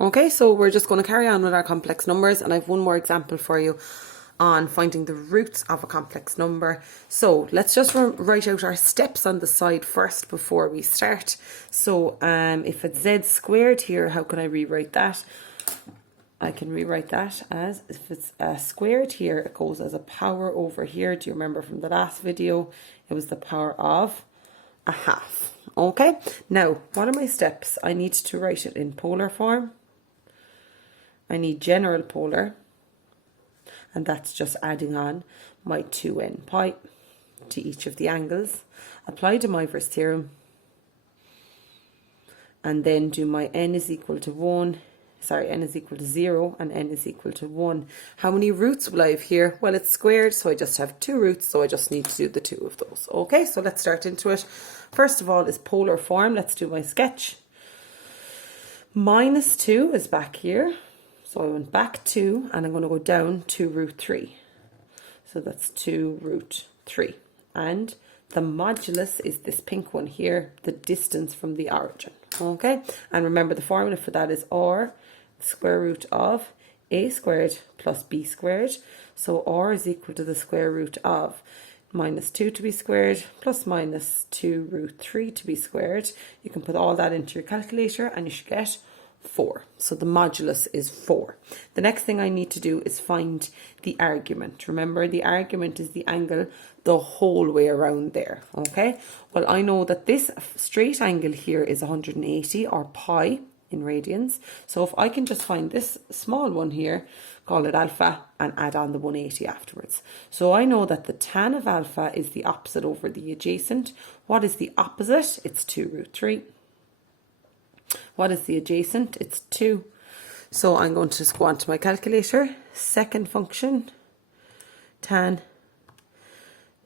Okay, so we're just going to carry on with our complex numbers, and I have one more example for you on finding the roots of a complex number. So let's just write out our steps on the side first before we start. So if it's z squared here, how can I rewrite that? I can rewrite that as, if it's squared here, it goes as a power over here. Do you remember from the last video? It was the power of a half. Okay, now what are my steps? I need to write it in polar form. I need general polar, and that's just adding on my 2n pi to each of the angles. Apply De Moivres theorem, and then do my n is equal to 1. N is equal to 0 and n is equal to 1. How many roots will I have here? Well, it's squared, so I just have 2 roots, so I just need to do the 2 of those. Okay, so let's start into it. First of all is polar form. Let's do my sketch. Minus 2 is back here. So I went back 2, and I'm going to go down to root 3. So that's 2 root 3. And the modulus is this pink one here, the distance from the origin. Okay, and remember the formula for that is r square root of a squared plus b squared. So r is equal to the square root of minus 2 to be squared plus minus 2 root 3 to be squared. You can put all that into your calculator and you should get 4. So the modulus is 4. The next thing I need to do is find the argument. Remember, the argument is the angle the whole way around there. Okay, well, I know that this straight angle here is 180, or pi in radians. So if I can just find this small one here, call it alpha, and add on the 180 afterwards. So I know that the tan of alpha is the opposite over the adjacent. What is the opposite? It's 2 root 3. What is the adjacent? It's 2. So I'm going to just go on to my calculator. Second function, tan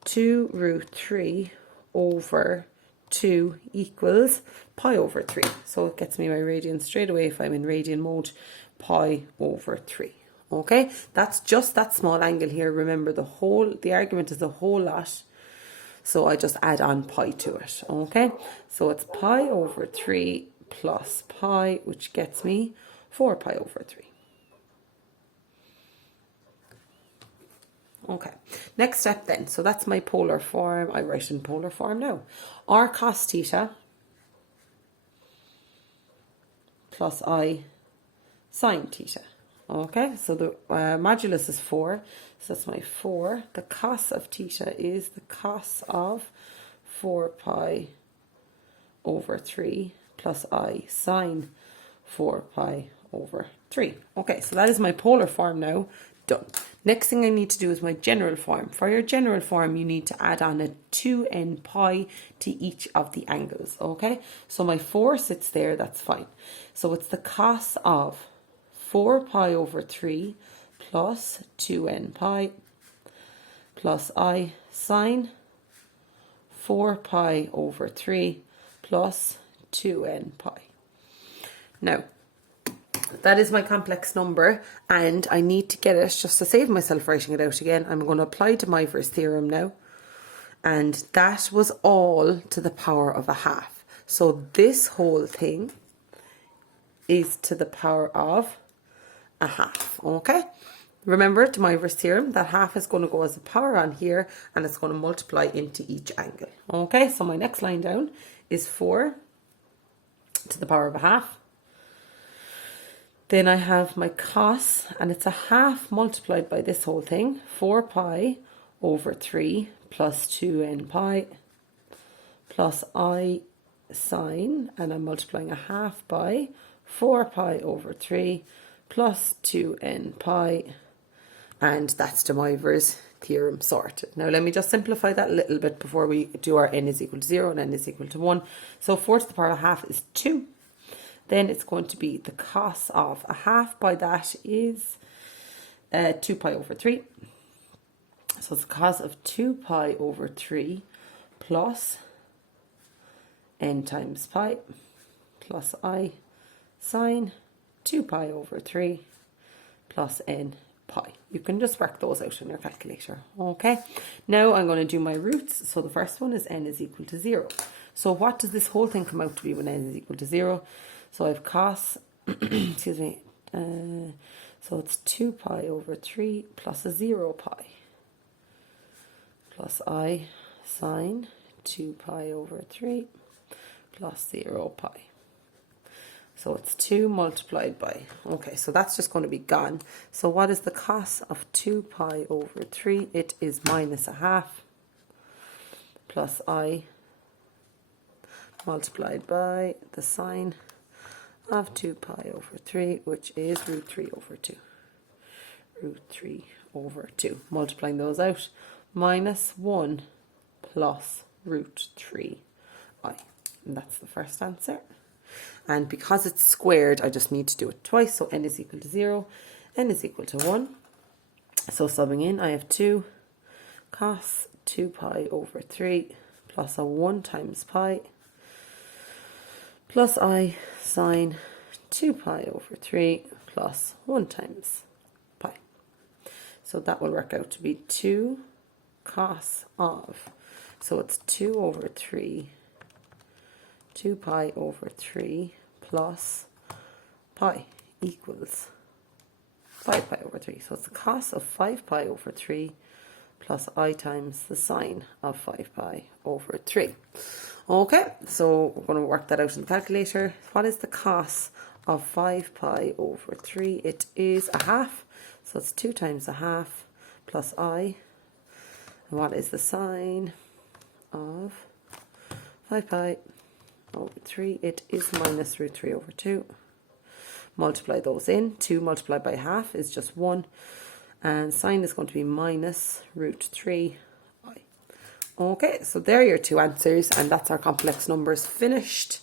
2 root 3 over 2 equals pi over 3. So it gets me my radians straight away if I'm in radian mode, pi over 3. Okay, that's just that small angle here. Remember, the argument is a whole lot. So I just add on pi to it. Okay, so it's pi over 3 plus pi, which gets me 4 pi over 3. Okay, next step then. So that's my polar form. I write in polar form now. R cos theta plus I sine theta. Okay, so the modulus is 4. So that's my 4. The cos of theta is the cos of 4 pi over 3 plus I sine 4 pi over 3. Okay, so that is my polar form now. Done. Next thing I need to do is my general form. For your general form, you need to add on a 2n pi to each of the angles. Okay, so my 4 sits there, that's fine. So it's the cos of 4 pi over 3 plus 2n pi plus I sine 4 pi over 3 plus 2n pi. Now, that is my complex number, and I need to get it, just to save myself writing it out again, I'm going to apply De Moivres theorem now. And that was all to the power of a half. So this whole thing is to the power of a half. Okay? Remember De Moivres theorem, that half is going to go as a power on here, and it's going to multiply into each angle. Okay, so my next line down is 4 to the power of a half. Then I have my cos, and it's a half multiplied by this whole thing, 4 pi over 3 plus 2n pi plus I sine, and I'm multiplying a half by 4 pi over 3 plus 2n pi, and that's De Moivres theorem sorted. Now let me just simplify that a little bit before we do our n is equal to 0 and n is equal to 1. So 4 to the power of a half is 2. Then it's going to be the cos of a half by that is 2 pi over 3. So it's the cos of 2 pi over 3 plus n times pi plus I sine 2 pi over 3 plus n pi. You can just work those out in your calculator. Okay, now I'm going to do my roots. So the first one is n is equal to 0. So what does this whole thing come out to be when n is equal to 0? So I have cos excuse me, so it's 2 pi over 3 plus a 0 pi plus I sine 2 pi over 3 plus 0 pi. So it's 2 multiplied by, okay, so that's just going to be gone. So what is the cos of 2 pi over 3? It is minus a half plus I multiplied by the sine of 2 pi over 3, which is root 3 over 2. Root 3 over 2. Multiplying those out, minus 1 plus root 3i. And that's the first answer. And because it's squared, I just need to do it twice. So n is equal to 0, n is equal to 1. So subbing in, I have 2 cos 2 pi over 3 plus a 1 times pi plus I sine 2 pi over 3 plus 1 times pi. So that will work out to be 2 cos of, so it's 2 over 3, 2 pi over 3 plus pi equals 5 pi over 3. So it's the cos of 5 pi over 3 plus I times the sine of 5 pi over 3. Okay, so we're going to work that out in the calculator. What is the cos of 5 pi over 3? It is a half, so it's 2 times a half plus I. And what is the sine of 5 pi over 3? It is minus root 3 over 2. Multiply those in. 2 multiplied by half is just 1. And sine is going to be minus root 3i. Okay, so there are your two answers, and that's our complex numbers finished.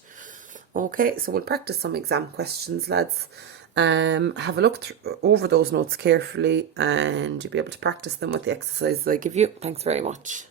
Okay, so we'll practice some exam questions, lads. Have a look over those notes carefully, and you'll be able to practice them with the exercises I give you. Thanks very much.